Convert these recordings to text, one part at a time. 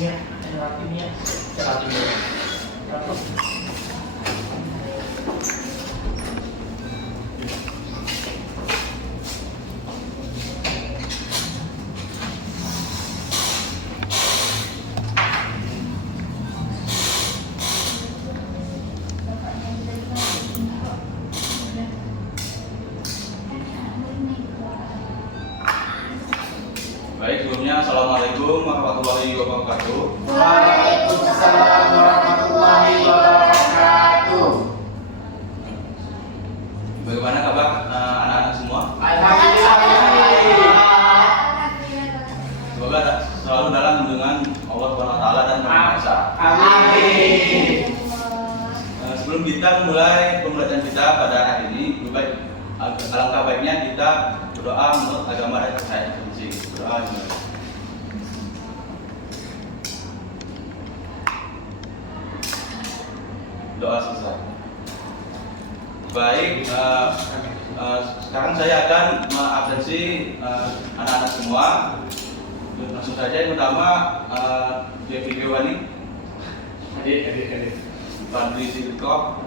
Iya, yang rapinya, rapinya. Baik, sebelumnya Assalamualaikum warahmatullahi wabarakatuh. Waalaikumsalam warahmatullahi wabarakatuh. Bagaimana kabar anak-anak semua? Alhamdulillah. Semoga selalu dalam lindungan Allah SWT dan Yang Maha Esa. Amin. Sebelum kita memulai pembelajaran kita pada hari ini, lebih baik alangkah baiknya kita berdoa menurut agama dan kepercayaan masing-masing. Berdoa dimulai. Doa selesai. Baik, sekarang saya akan mengabsensi anak-anak semua. Langsung saja yang pertama video ini Adik. Fadli Sidikov,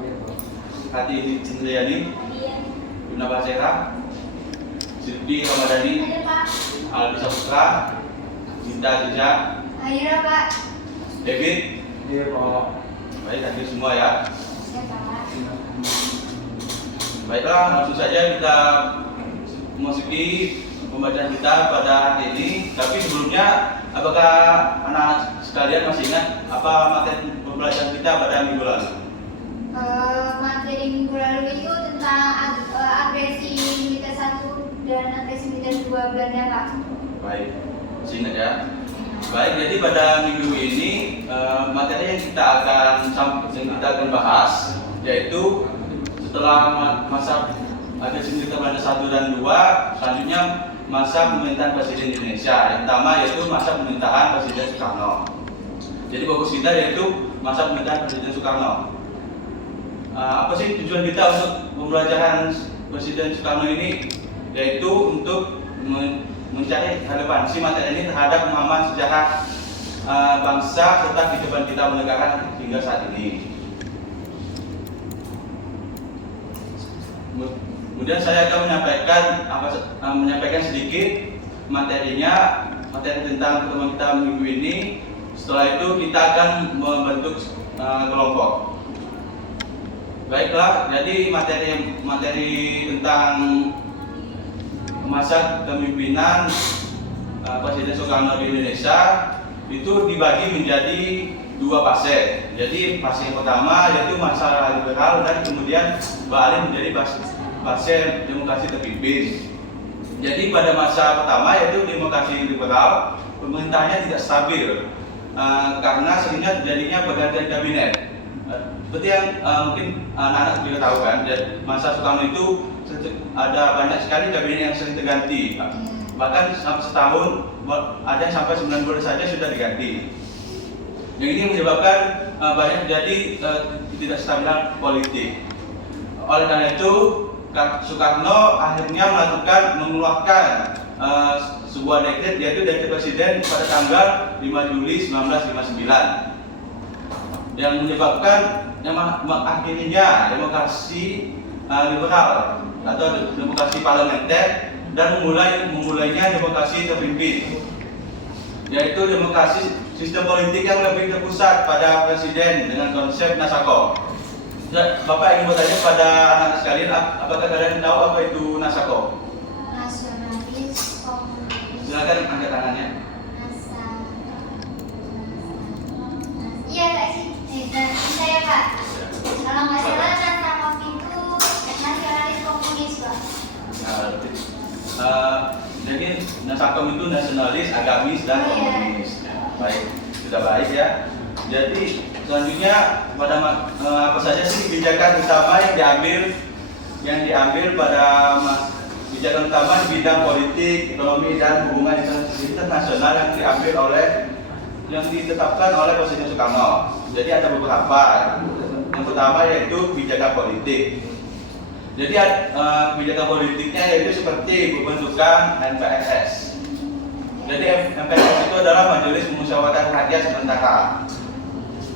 Hati Cindriani, Yuna Basera, Silvi Ramadhani, Albi Saputra, Cinta Tiza, Ayo Pak. David. Iya, Pak. Baik, hadir semua ya. Ya Pak. Baiklah, langsung saja kita memasuki pembacaan kita pada hari ini. Tapi sebelumnya, apakah anak-anak sekalian masih ingat apa materi pembelajaran kita pada minggu lalu? Materi minggu lalu itu tentang agresi militer 1 dan agresi militer 2 Belanda Pak. Baik, masih ingat ya. Baik, jadi pada minggu ini materi yang kita akan bahas yaitu setelah masa agresi militer Belanda 1 dan 2, selanjutnya masa pemerintahan Presiden Indonesia. Yang pertama yaitu masa pemerintahan Presiden Soekarno. Jadi fokus kita yaitu masa pemerintahan Presiden Soekarno. Apa sih tujuan kita untuk pembelajaran Presiden Soekarno ini? Yaitu untuk mencari relevansi materi ini terhadap pemahaman sejarah bangsa serta kehidupan kita bernegara hingga saat ini. Kemudian saya akan menyampaikan sedikit materinya, materi tentang pertemuan kita minggu ini. Setelah itu kita akan membentuk kelompok. Baiklah, jadi materi tentang masa kepemimpinan Presiden Soekarno di Indonesia itu dibagi menjadi 2 fase. Jadi fase yang pertama yaitu masa liberal dan kemudian beralih menjadi fase demokrasi terpimpin. Jadi pada masa pertama yaitu demokrasi liberal, pemerintahnya tidak stabil karena seringnya terjadinya pergantian kabinet. Seperti yang mungkin anak-anak juga tahu kan, masa Soekarno itu ada banyak sekali kabinet yang sering terganti, bahkan sampai setahun, ada yang sampai 9 bulan saja sudah diganti. Yang ini menyebabkan banyak terjadi ketidakstabilan politik. Oleh karena itu, Soekarno akhirnya mengeluarkan sebuah dekret, yaitu dekret presiden pada tanggal 5 Juli 1959 yang menyebabkan mengakhirinya demokrasi liberal atau demokrasi parlementer dan memulainya demokrasi terpimpin, yaitu demokrasi sistem politik yang lebih terpusat pada presiden dengan konsep Nasako. Bapak ingin bertanya pada anak-anak sekalian, apakah kalian tahu apa itu Nasako? Nasionalis komunis. Silakan angkat tangannya. Iya Kak sih. Saya Pak. Kalau nggak salah Nasako itu nasionalis komunis Pak. Jadi Nasakom itu nasionalis, agamis, dan komunis. Baik, sudah baik ya. Jadi selanjutnya pada apa saja sih kebijakan utama yang diambil pada kebijakan utama di bidang politik, ekonomi, dan hubungan internasional yang ditetapkan oleh Presiden Soekarno. Jadi ada beberapa. Yang pertama yaitu kebijakan politik. Jadi kebijakan politiknya yaitu seperti pembentukan MPSS. Jadi MPSS itu adalah dalam Majelis Pemusyawaratan Rakyat sementara.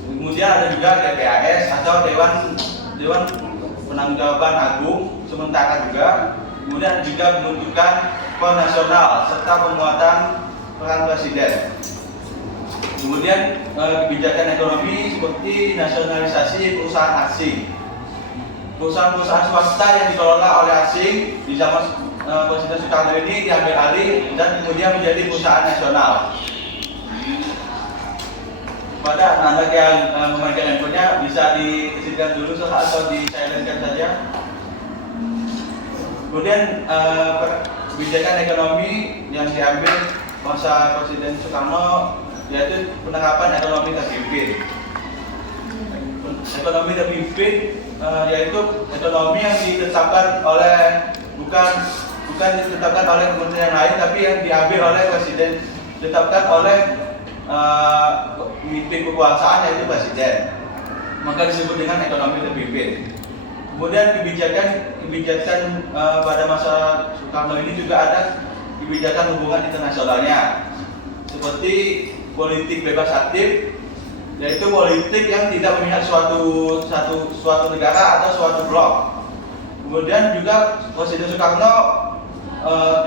Kemudian ada juga DPAS atau Dewan Penanggung-Jawaban Agung sementara juga. Kemudian juga pembentukan Kon Nasional serta penguatan peran Presiden. Kemudian kebijakan ekonomi seperti nasionalisasi perusahaan asing. Perusahaan-perusahaan swasta yang dikelola oleh asing di zaman Presiden Soekarno ini diambil alih dan kemudian menjadi perusahaan nasional. Pada anak-anak yang memainkan handphonenya bisa dikecilkan dulu atau di-silentkan saja. Kemudian kebijakan ekonomi yang diambil masa Presiden Soekarno yaitu penerapan ekonomi terpimpin. Ekonomi terpimpin yaitu ekonomi yang ditetapkan oleh bukan ditetapkan oleh kementerian lain, tapi yang diambil oleh Presiden, ditetapkan oleh pemimpin kekuasaan yaitu Presiden. Maka disebut dengan ekonomi terpimpin. Kemudian kebijakan pada masa Soekarno ini juga ada kebijakan hubungan internasionalnya, seperti politik bebas aktif, yaitu politik yang tidak memihak suatu negara atau suatu blok. Kemudian juga Presiden Soekarno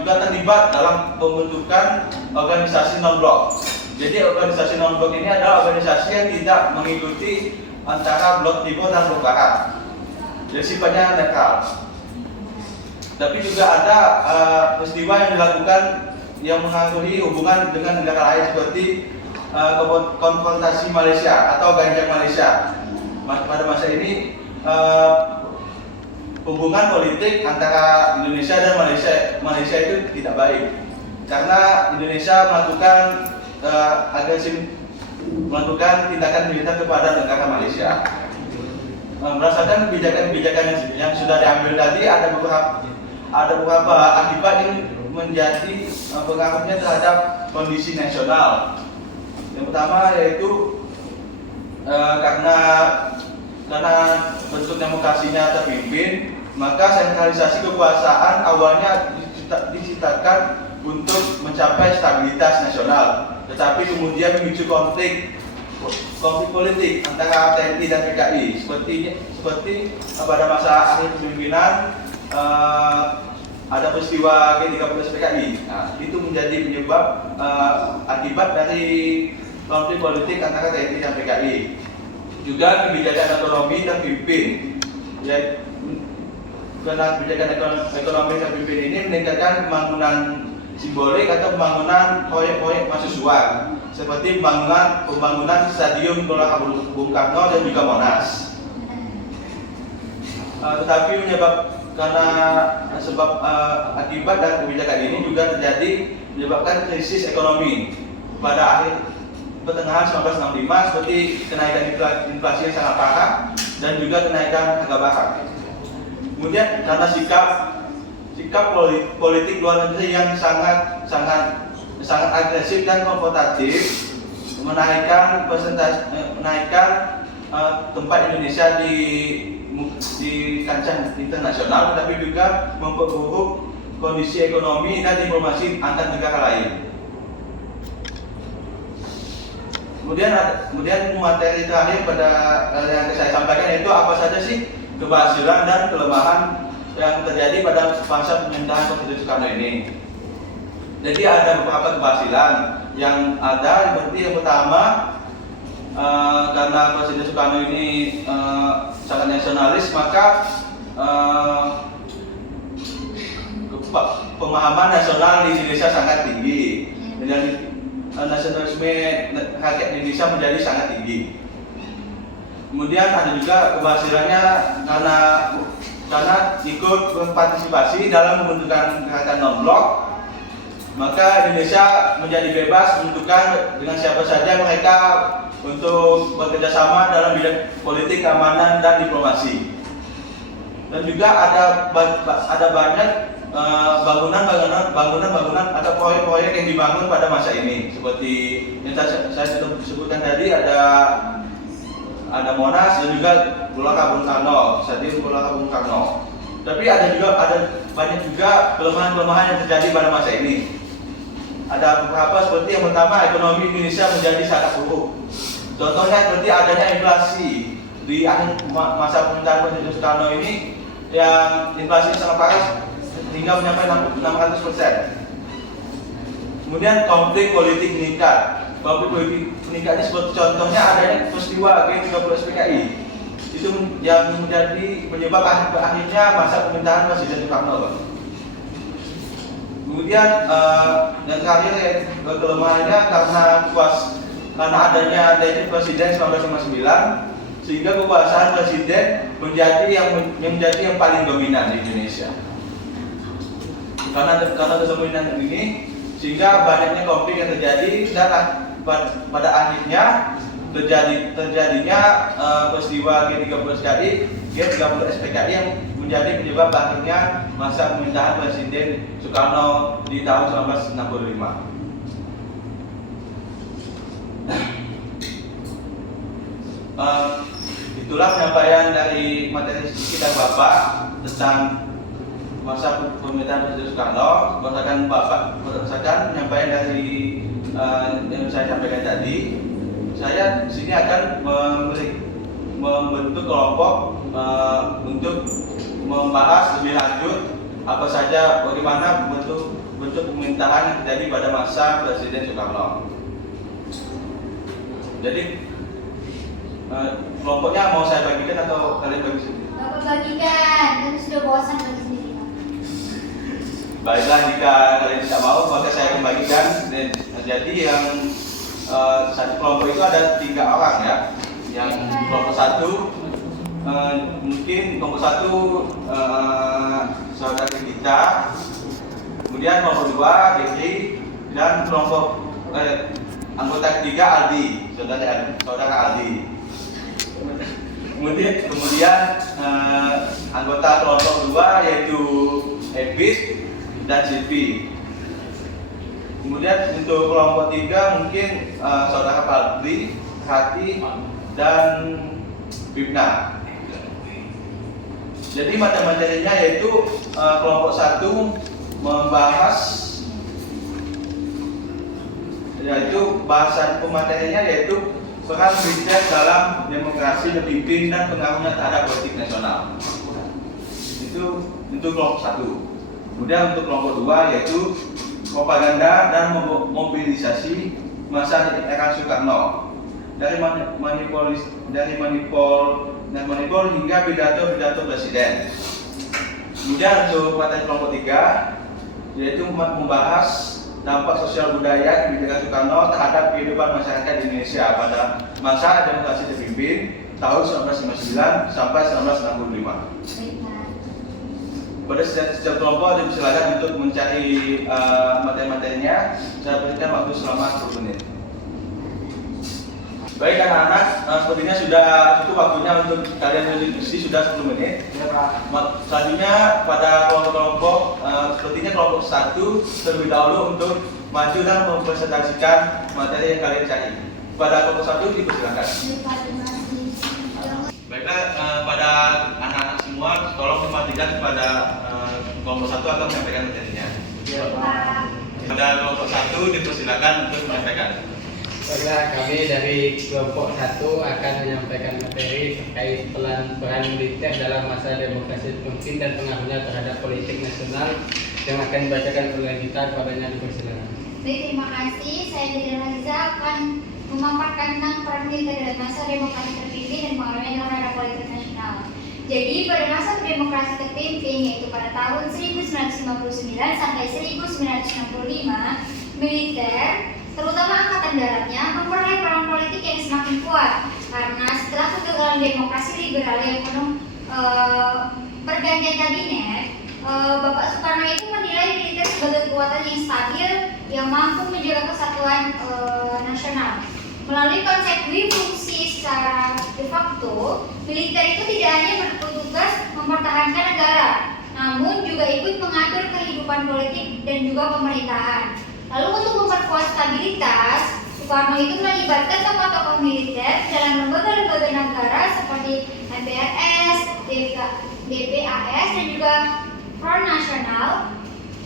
juga terlibat dalam pembentukan organisasi non-blok. Jadi organisasi non-blok ini adalah organisasi yang tidak mengikuti antara blok timur dan blok barat. Jadi sifatnya netral. Tapi juga ada peristiwa yang dilakukan yang mengakhiri hubungan dengan negara lain seperti konfrontasi Malaysia atau Ganjang Malaysia. Pada masa ini hubungan politik antara Indonesia dan Malaysia itu tidak baik karena Indonesia melakukan tindakan militer kepada negara Malaysia. Berdasarkan kebijakan yang sudah diambil tadi ada beberapa akibat yang menjadi pengaruhnya terhadap kondisi nasional. Yang pertama yaitu karena bentuk demokrasinya terpimpin, maka sentralisasi kekuasaan awalnya diciptakan untuk mencapai stabilitas nasional, tetapi kemudian memicu konflik politik antara TNI dan PKI seperti pada masa akhir kepemimpinan ada peristiwa G13 PKI. Nah, itu menjadi penyebab akibat dari konflik politik antara TNI dan PKI. Juga kebijakan ekonomi terpimpin, ya, karena kebijakan ekonomi terpimpin ini meningkatkan pembangunan simbolik atau pembangunan proyek-proyek mahasiswa seperti pembangunan Stadion Gelora Bung Karno dan juga Monas. Tetapi akibat dan kebijakan ini juga menyebabkan krisis ekonomi pada akhir pertengahan 1965 seperti kenaikan inflasi yang sangat parah dan juga kenaikan harga barang. Kemudian karena sikap politik luar negeri yang sangat agresif dan konfrontatif, menaikkan tempat Indonesia di kancah internasional, tetapi juga memperburuk kondisi ekonomi dan diplomasi antar negara lain. Kemudian materi terakhir pada yang saya sampaikan yaitu apa saja sih keberhasilan dan kelemahan yang terjadi pada masa pemerintahan Presiden Soekarno ini. Jadi ada beberapa keberhasilan yang ada, seperti yang pertama karena Presiden Soekarno ini sangat nasionalis, maka pemahaman nasional di Indonesia sangat tinggi. Dengan nasionalisme rakyat Indonesia menjadi sangat tinggi. Kemudian ada juga keberhasilannya karena ikut berpartisipasi dalam pembentukan gerakan non-blok, maka Indonesia menjadi bebas menentukan dengan siapa saja mereka untuk bekerja sama dalam bidang politik, keamanan, dan diplomasi. Dan juga ada banyak bangunan atau proyek-proyek yang dibangun pada masa ini, seperti yang saya sudah sebutkan tadi, ada Monas dan juga Gelora Bung Karno, Stadion Gelora Bung Karno. Tapi ada banyak juga kelemahan-kelemahan yang terjadi pada masa ini. ada beberapa seperti yang pertama, ekonomi Indonesia menjadi sangat buruk. Contohnya seperti adanya inflasi di akhir masa pemerintahan Presiden Soekarno ini, yang inflasi sangat parah hingga mencapai 600%. Kemudian konflik politik meningkat. Konflik politik meningkat ini seperti contohnya adanya peristiwa G30 SPKI. Itu yang menjadi penyebab akhirnya masa pemerintahan Presiden Soekarno. Kemudian yang terakhir kelemahannya karena adanya Presiden 1959, sehingga kekuasaan presiden menjadi yang paling dominan di Indonesia. Karena kedominan ini, sehingga banyaknya konflik yang terjadi dan pada akhirnya terjadinya peristiwa G30 SPKI yang menjadi penyebab akhirnya masa pemerintahan Presiden Soekarno di tahun 1965. Itulah penyampaian dari materi kita Bapak tentang masa pemerintahan Presiden Soekarno. Berdasarkan penyampaian dari yang saya sampaikan tadi, saya di sini akan membentuk kelompok untuk membahas lebih lanjut apa saja bagaimana bentuk pemerintahan yang terjadi pada masa Presiden Soekarno. Jadi kelompoknya mau saya bagikan atau kalian bagi sendiri? Bapak bagikan, kan sudah bosan bagi sendiri. Baiklah, jika kalian tidak mau, maka saya akan bagikan. Jadi yang satu kelompok itu ada 3 orang ya. Yang kelompok 1 mungkin kelompok 1 saudara kita, kemudian kelompok 2 Deki, dan kelompok anggota ketiga Aldi, saudara Aldi. Kemudian anggota kelompok 2 yaitu Ebit dan Silvi. Kemudian untuk kelompok 3 mungkin saudara Fadli, Hati, dan Bibna. Jadi materi-materinya yaitu kelompok 1 membahas, yaitu bahasan pematerinya yaitu peran militer dalam demokrasi terpimpin dan pengaruhnya terhadap politik nasional. Itu untuk kelompok 1. Kemudian untuk kelompok 2 yaitu propaganda dan mobilisasi masa era Soekarno, dari manipul hingga pidato presiden. Kemudian untuk materi kelompok 3 yaitu membahas dampak sosial budaya kebijakan Soekarno terhadap kehidupan masyarakat di Indonesia pada masa demokrasi terpimpin tahun 1959 sampai 1965. Pada setiap kelompok dipersilakan untuk mencari materi-materinya. Saya berikan waktu selama 10 menit. Baik anak-anak, sepertinya sudah cukup waktunya untuk kalian berdiskusi, sudah 10 menit. Selanjutnya pada kelompok-kelompok, sepertinya kelompok 1 terlebih dahulu untuk maju dan mempresentasikan materi yang kalian cari. Pada kelompok 1 dipersilakan. Baiklah, pada anak-anak semua, tolong perhatikan pada kelompok 1 akan menyampaikan materinya. Pada kelompok 1 dipersilakan untuk menyampaikan. Baiklah, kami dari kelompok 1 akan menyampaikan materi terkait peran militer dalam masa demokrasi terpimpin dan pengaruhnya terhadap politik nasional yang akan dibacakan oleh kita. Kepadanya dipersilakan. Baik, terima kasih. Saya Dira Liza akan memaparkan tentang peran militer dalam masa demokrasi terpimpin dan pengaruhnya terhadap politik nasional. Jadi pada masa demokrasi terpimpin, yaitu pada tahun 1959 sampai 1965, militer, terutama angkatan daratnya, memperoleh peran politik yang semakin kuat karena setelah kegagalan demokrasi liberal yang penuh pergantian kabinet, Bapak Soekarno itu menilai militer sebagai kekuatan yang stabil yang mampu menjaga kesatuan nasional. Melalui konsep fungsi secara de facto, militer itu tidak hanya bertugas mempertahankan negara, namun juga ikut mengatur kehidupan politik dan juga pemerintahan. Lalu untuk memperkuat stabilitas, Soekarno itu melibatkan tokoh-tokoh militer dalam lembaga-lembaga negara seperti MPRS, DPAS, dan juga Front Nasional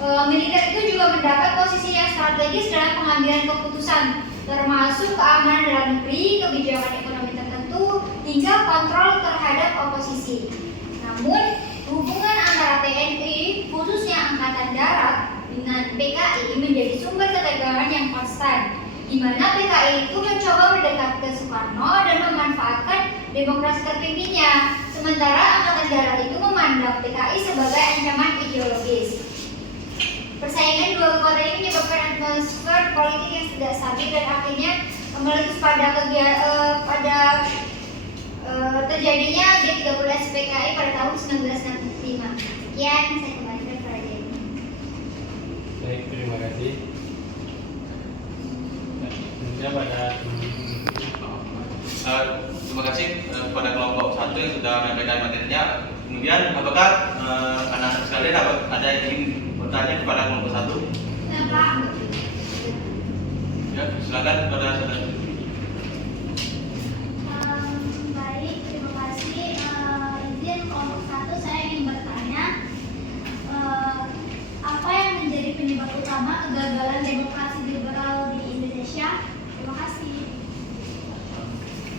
Militer itu juga mendapat posisi yang strategis dalam pengambilan keputusan, termasuk keamanan dalam negeri, kebijakan ekonomi tertentu, hingga kontrol terhadap oposisi. Namun, hubungan antara TNI, khususnya Angkatan Darat, dengan PKI menjadi sumber ketegangan yang konstan, di mana PKI itu mencoba mendekat ke Soekarno dan memanfaatkan demokrasi terpimpinnya, sementara Angkatan Darat itu memandang PKI sebagai ancaman ideologis. Persaingan dua kekuatan ini menyebabkan atmosfer politik yang tidak stabil dan akhirnya meletus terjadinya G30 SPKI pada tahun 1965. Sekian, saya kembalikan kepada Jenny. Baik, terima kasih. Terima kasih kepada kelompok 1 yang sudah menyampaikan materinya. Kemudian apakah anak-anak sekalian ada yang ingin bertanya kepada kelompok 1? Pak. Ya, silakan kepada saudara. Baik, terima kasih. Izin kelompok 1 saya ingin bertanya, apa yang menjadi penyebab utama kegagalan demokrasi liberal di Indonesia? Terima kasih.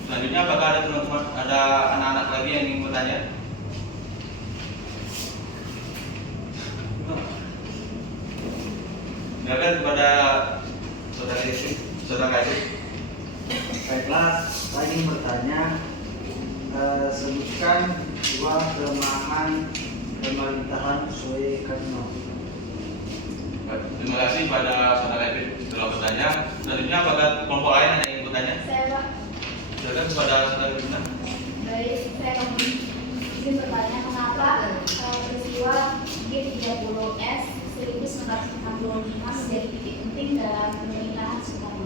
Selanjutnya apakah ada teman-teman, ada anak-anak lagi yang ingin bertanya? Silakan kepada saudara Isi, saudara Kaisi. Baiklah, saya ingin bertanya, sebutkan dua kelemahan pemerintahan Soekarno. Terima kasih pada saudara Isi telah bertanya. Selanjutnya apakah kelompok lain ada yang ingin bertanya? Saya Pak. Silakan kepada saudara Isi. Baik, saya ingin bertanya kenapa peristiwa G30S 1965 menjadi titik penting dalam pemerintahan Soekarno.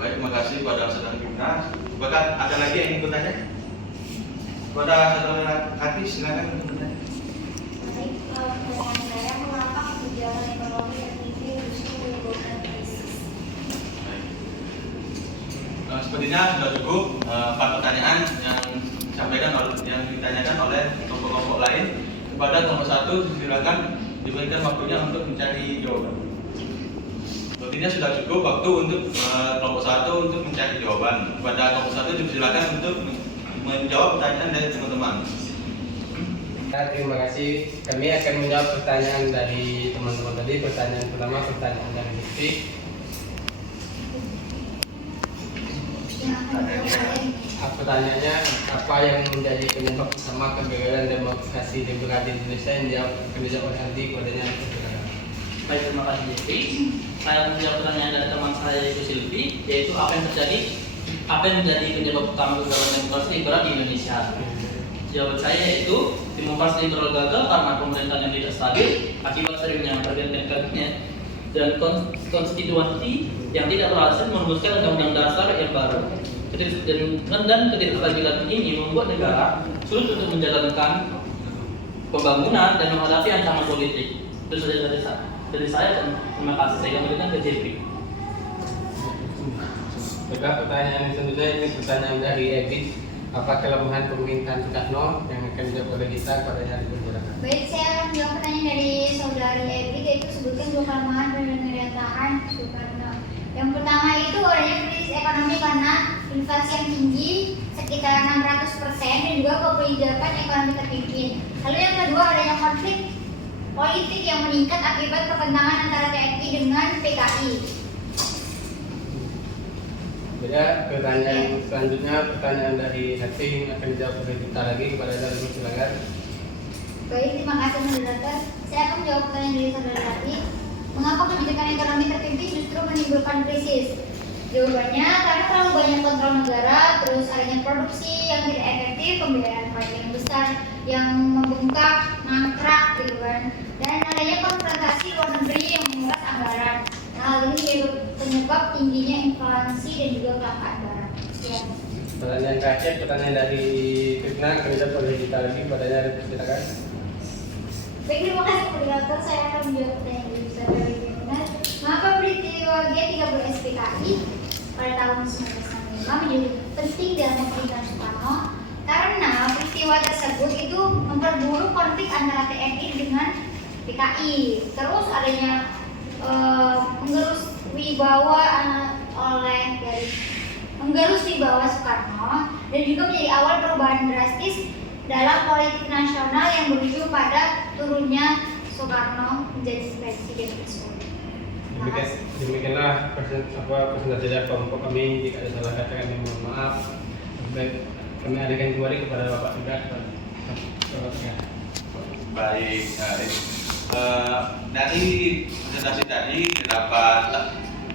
Baik, terima kasih kepada saudara Gimna. Apakah ada lagi yang ingin bertanya? Kepada saudara Kati, silakan untuk bertanya. Baik, pertanyaan saya, mengapa kebijakan ekonomi tertinggi justru menimbulkan krisis? Sepertinya sudah cukup 4 pertanyaan yang ditanyakan oleh kelompok-kelompok lain. Kepada kelompok 1 silakan diberikan waktunya untuk mencari jawaban. Sepertinya sudah cukup waktu untuk kelompok 1 untuk mencari jawaban. Kepada kelompok 1 silakan untuk menjawab pertanyaan dari teman-teman. Terima kasih. Kami akan menjawab pertanyaan dari teman-teman tadi. Pertanyaan pertama, pertanyaan dari Rizky. Pertanyaannya, apa yang menjadi penyebab utama kegagalan demokrasi liberal di Indonesia? Yang dijawab nanti kepadanya. Baik, terima kasih Jeffrey. Saya akan menjawab pertanyaan dari teman saya yaitu Silvi, yaitu apa yang menjadi penyebab utama kegagalan demokrasi liberal di Indonesia. Jawaban saya yaitu demokrasi liberal gagal karena pemerintahan yang tidak stabil akibat seringnya pergantian kabinet dan konstitusi yang tidak berhasil merumuskan undang-undang dasar yang baru. Dan ketidakstabilan ini membuat negara sulit untuk menjalankan pembangunan dan menghadapi ancaman politik. Itu saja dari saya dan terima kasih. Saya kembalikan ke JP. Baiklah, pertanyaan selanjutnya ini pertanyaan dari Ebit. Apa kelemahan pemerintahan Soekarno yang akan dijawab oleh kita pada hari perjalanan? Baik, saya akan menjawab pertanyaan dari saudari Evi, yaitu sebutkan dua kelemahan pemerintahan Soekarno. Yang pertama itu adanya krisis ekonomi karena inflasi yang tinggi sekitar 600% dan juga kebijakan ekonomi terpimpin. Lalu yang kedua adanya konflik politik yang meningkat akibat pertentangan antara TNI dengan PKI. Ya, pertanyaan selanjutnya, pertanyaan dari Hati yang akan dijawab oleh kita lagi kepada dari silakan. Baik, terima kasih moderator. Saya akan menjawab pertanyaan dari saudara Hati. Mengapa kebijakan ekonomi terpimpin justru menimbulkan krisis? Jawabannya karena terlalu banyak kontrol negara, terus adanya produksi yang tidak efektif, pembiayaan pajak yang besar yang membengkak, mangkrak gitu kan, dan adanya konfrontasi luar negeri yang menguras anggaran. Nah, hal ini menjadi penyebab tingginya inflasi dan juga kelangkaan barang. Ya. Pertanyaan terakhir, pertanyaan dari Fitna akan dijawab oleh kita lagi. Pertanyaan silakan. Baik, terima kasih moderator. Saya akan menjawab pertanyaan dari saudara Fitna. Mengapa peristiwa G30 SPKI pada tahun 1965 menjadi penting dalam pemerintahan Soekarno? Karena peristiwa tersebut itu memperburuk konflik antara TNI dengan PKI. Terus adanya menggerus wibawa Soekarno, dan juga menjadi awal perubahan drastis dalam politik nasional yang berujung pada turunnya Soekarno menjadi presiden tersebut. Demikianlah presentasi dari kelompok kami. Jika ada salah kata kami mohon maaf. Baik, kami alihkan kembali kepada Bapak Tugas. Baik, dari presentasi tadi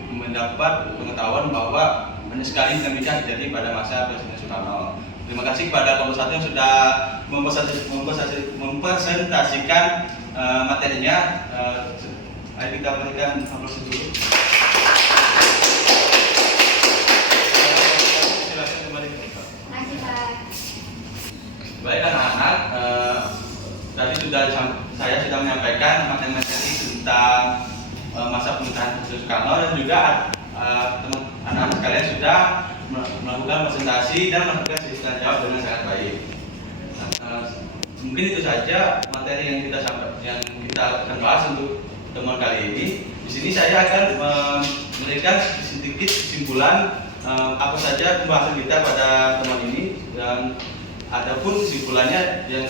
mendapat pengetahuan bahwa banyak sekali dinamika terjadi pada masa Presiden Soekarno. Terima kasih kepada kelompok satu yang sudah mempresentasikan materinya. Ayo kita berikan aplaus dulu. Silakan kembali. Terima kasih Pak. Baik anak-anak, tadi saya sudah menyampaikan materi tentang masa pemerintahan Presiden Soekarno, dan juga anak-anak sekalian sudah melakukan presentasi dan melakukan sesi tanya jawab dengan sangat baik. Mungkin itu saja materi yang kita akan bahas untuk pertemuan kali ini. Di sini saya akan memberikan sedikit kesimpulan apa saja pembahasan kita pada pertemuan ini, dan adapun kesimpulannya yang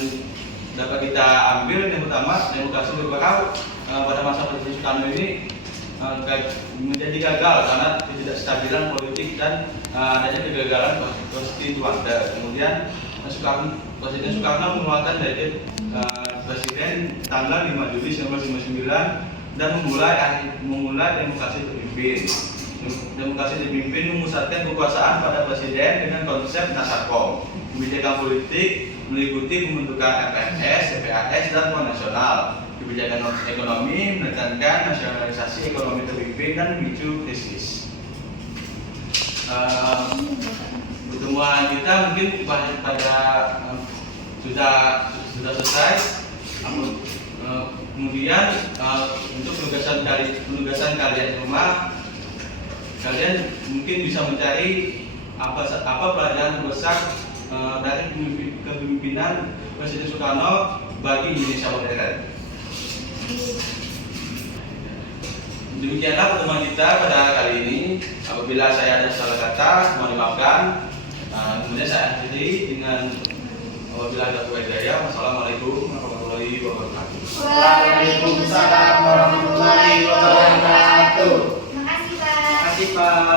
dapat kita ambil, yang pertama, demokrasi berbakal pada masa Presiden Soekarno ini menjadi gagal karena ketidakstabilan politik dan adanya kegagalan konstituante. Kemudian Presiden Soekarno mengeluarkan dekret presiden tanggal 5 Juli 1959 dan memulai demokrasi terpimpin. Demokrasi terpimpin memusatkan kekuasaan pada presiden dengan konsep Nasarkom. Kebijakan politik meliputi pembentukan MPS, CPAS, dan Front Nasional. Kebijakan ekonomi menekankan nasionalisasi ekonomi terpimpin dan memicu krisis. Pertemuan kita mungkin sudah selesai. Kemudian untuk penugasan kalian rumah, kalian mungkin bisa mencari apa pelajaran terbesar dari kepemimpinan Presiden Soekarno bagi Indonesia modern. Demikianlah pertemuan kita pada kali ini. Apabila saya ada salah kata, mohon dimaafkan. Kemudian saya akhiri dengan wabillahi taufiq wal hidayah. Wassalamualaikum warahmatullahi wabarakatuh. Waalaikumsalam warahmatullahi wabarakatuh. Terima kasih Pak. Terima kasih Pak.